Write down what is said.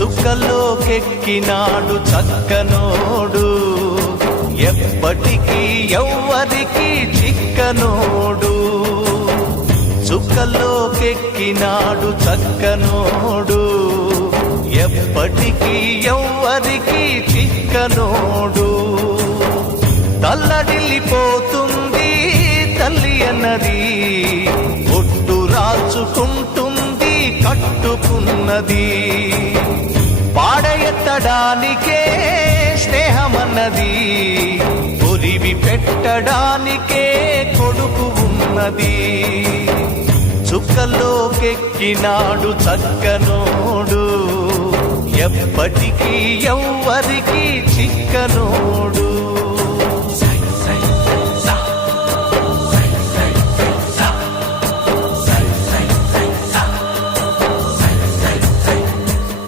చుక్కలోకెక్కినాడు చక్కనోడు, ఎప్పటికీ ఎవ్వరికి చిక్కనోడు. చుక్కలోకెక్కినాడు చక్కనోడు, ఎప్పటికీ ఎవ్వరికి చిక్కనోడు. తల్లడిల్లిపోతుంది తల్లి అన్నది, ఒట్టు రాచుకుంటుంది కట్టుకున్నది. పాడెత్తడానికే స్నేహమన్నది, ఒరివి పెట్టడానికే కొడుకు ఉన్నది. చుక్కలోకెక్కినాడు చక్కనోడు, ఎప్పటికీ ఎవ్వరికి చిక్కనోడు.